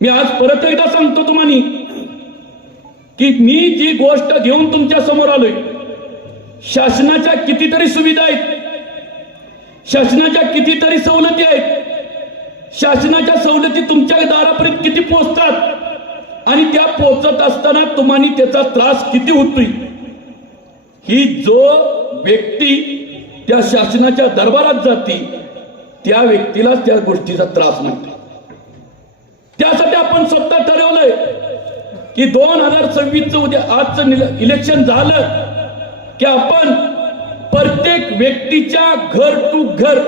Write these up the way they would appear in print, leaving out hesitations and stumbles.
मी आज परत एकदा सांगतो तुम्हाला की मी जी गोष्ट घेऊन तुमच्या समोर आलोय, शासनाच्या कितीतरी सुविधा आहेत, शासनाच्या कितीतरी सवलती आहेत, शासनाच्या सवलती तुमच्या दारापर्यंत किती पोहोचतात आणि त्या पोहोचत असताना तुम्हाला त्याचा त्रास किती होतोय, ही जो व्यक्ती त्या शासनाच्या दरबारात जाते त्या व्यक्तीलाच त्या गोष्टीचा त्रास मिळतो. त्यासाठी आपण स्वतः ठरवलंय की 2026 उद्या आजचं इलेक्शन झालं की आपण प्रत्येक व्यक्तीच्या घर टू घर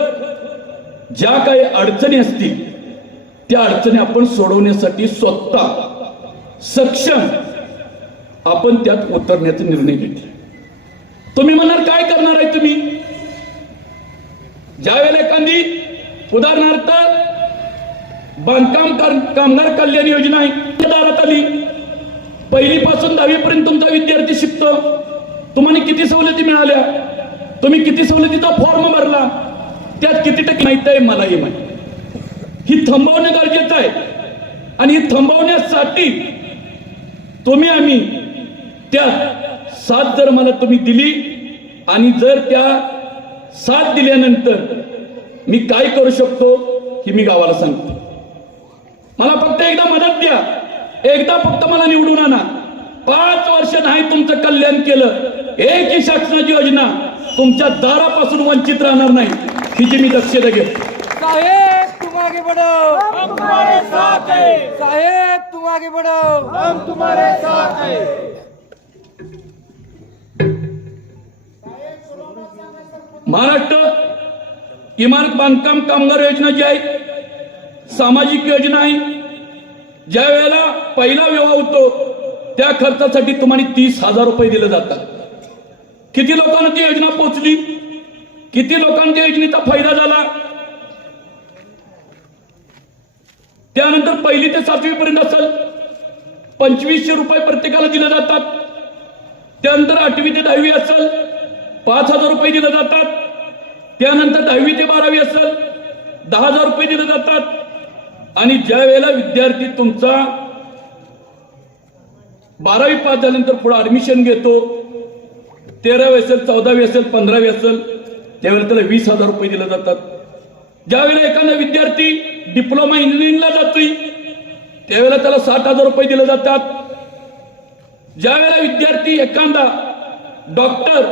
ज्या काही अडचणी असतील त्या अडचणी आपण सोडवण्यासाठी स्वतः सक्षम आपण त्यात उतरण्याचा निर्णय घेतला. तुम्ही म्हणाल काय करणार आहे तुम्ही? ज्यावेळेला एखादी उदाहरणार्थ बांधकाम कामगार कल्याण योजना आहे दारात आली, 1ली पासून 10वी पर्यंत तुमचा विद्यार्थी शिकतो, तुम्हाला किती सवलती मिळाल्या, तुम्ही किती सवलतीचा फॉर्म भरला, त्यात किती टक्के माहिती आहे मलाही माहिती. ही थांबवणं गरजेचं आहे आणि ही थांबवण्यासाठी तुम्ही आम्ही त्यात साथ जर मला तुम्ही दिली आणि जर त्या साथ दिल्यानंतर मी काय करू शकतो हे मी गावाला सांगतो. मला फक्त एकदा मदत द्या, एकदा फक्त मला निवडून आणा. 5 वर्ष नाही तुमचं कल्याण केलं, एकही शासनाची योजना तुमच्या दारापासून वंचित राहणार नाही हिची मी दक्षता घेतो. साहेब तुम आगे बढ़ो, हम तुम्हारे साथ हैं. साहेब तुम आगे बढ़ो, हम तुम्हारे साथ हैं. महाराष्ट्र इमारत बांधकाम कामगार योजना जी आहे सामाजिक योजना आहे. ज्या वेळेला पहिला विवाह होतो त्या खर्चासाठी तुम्हाला 30,000 रुपये दिले जातात. किती लोकांना ती योजना पोहोचली, किती लोकांना त्या योजनेचा फायदा झाला? त्यानंतर 1ली ते 7वी पर्यंत असेल 2500 रुपये प्रत्येकाला दिले जातात. त्यानंतर 8वी ते 10वी असेल 5,000 रुपये दिले जातात. त्यानंतर 10वी ते 12वी असेल 10,000 रुपये दिले जातात. आणि ज्या वेळेला विद्यार्थी तुमचा 12वी पास झाल्यानंतर पुढे ऍडमिशन घेतो, 13वी असेल 14वी असेल 15वी असेल त्यावेळेला त्याला 20,000 रुपये दिले जातात. ज्यावेळेला एखादा विद्यार्थी डिप्लोमा इंजिनिअरिंगला जातोय त्यावेळेला त्याला 60,000 रुपये दिले जातात. ज्यावेळेला विद्यार्थी एखादा डॉक्टर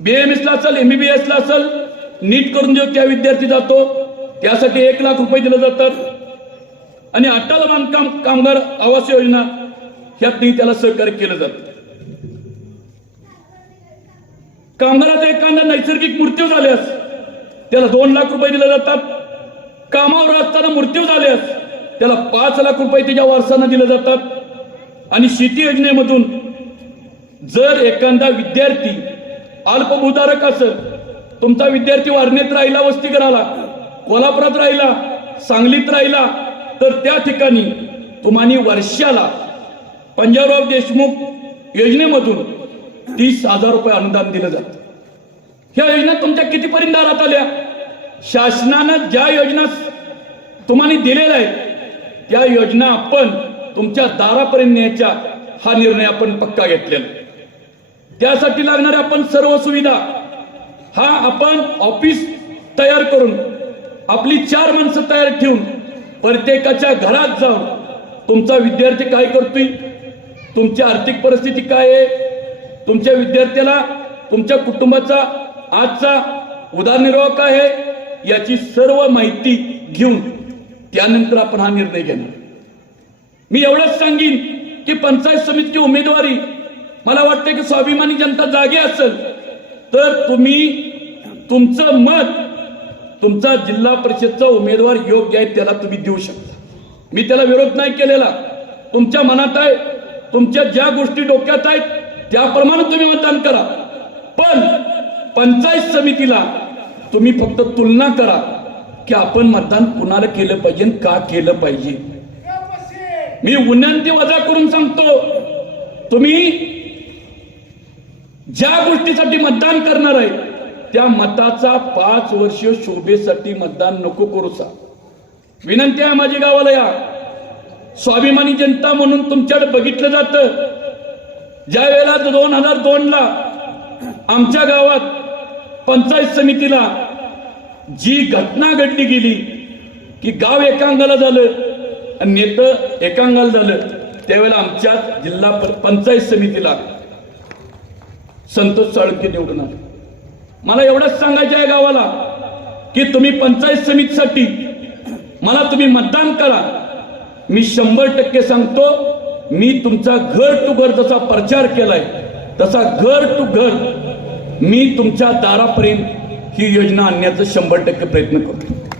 BAMS ला असेल MBBS ला असेल नीट करून जो त्या विद्यार्थी जातो त्यासाठी 1 लाख रुपये दिले जातात. आणि अटल बांधकाम कामगार आवास योजना ह्यातही त्याला सहकार्य केलं जातं. कामगाराचा एखादा नैसर्गिक मृत्यू झाल्यास त्याला 2 लाख रुपये दिले जातात. कामावर असताना मृत्यू झाल्यास त्याला 5 लाख रुपये त्याच्या वारसांना दिले जातात. आणि शेती योजनेमधून जर एखादा विद्यार्थी अल्पभूधारक असेल, तुमचा विद्यार्थी वारणेत राहिला, वसतिगृहाला, कोल्हापुरात राहिला, सांगलीत राहिला तर त्या ठिकाणी तुम्हाला वर्षाला पंजाबराव देशमुख योजनेमधून 30,000 रुपये अनुदान दिलं जातं. ह्या योजना तुमच्या कितीपर्यंत दारात आल्या? शासनानं ज्या योजना तुम्हाला दिलेल्या आहेत त्या योजना आपण तुमच्या दारापर्यंत न्यायचा हा निर्णय आपण पक्का घेतलेला. त्यासाठी लागणारे आपण सर्व सुविधा हा आपण ऑफिस तयार करून आपली 4 माणसं तयार ठेवून प्रत्येकाच्या घरात जाऊन तुमचा विद्यार्थी काय करतोय, तुमची आर्थिक परिस्थिती काय आहे, तुमच्या विद्यार्थ्याला तुमच्या कुटुंबाचा आजचा उदरनिर्वाह काय आहे याची सर्व माहिती घेऊन त्यानंतर आपण हा निर्णय घेणार. मी एवढंच सांगेन की पंचायत समितीची उमेदवारी मला वाटतं की स्वाभिमानी जनता जागी असेल तर तुम्ही तुमचं मत तुमचा जिल्हा परिषदचा उमेदवार योग्य आहे त्याला तुम्ही देऊ शकता. मी त्याला विरोध नाही केलेला. तुमच्या मनात आहे, तुमच्या ज्या गोष्टी डोक्यात आहेत त्याप्रमाणे तुम्ही मतदान करा. पण पंचायत समितीला तुम्ही फक्त तुलना करा की आपण मतदान कुणाला केलं पाहिजे, का केलं पाहिजे. मी विनंती वजा करून सांगतो, तुम्ही ज्या गोष्टीसाठी मतदान करणार आहे त्या मताचा 5 वर्ष शोभेसाठी मतदान नको करू सा. विनंती आहे माझी गावाला या. स्वाभिमानी जनता म्हणून तुमच्याकडे बघितलं जातं. ज्या वेळेला 2002ला आमच्या गावात पंचायत समितीला जी घटना घडली गेली की गाव एकांगाला झालं आणि नेतं एकांगाला झालं, त्यावेळेला आमच्या जिल्हा पंचायत समितीला संतोष साळुंखे निवडून आले. मला एवढंच सांगायचं आहे गावाला की तुम्ही पंचायत समितीसाठी मला तुम्ही मतदान करा. मी 100% सांगतो, मी तुमचा घर टू घर जसा प्रचार केलाय तसा घर टू घर मी तुमच्या दारापर्यंत ही योजना आणण्याचा 100% प्रयत्न करतो.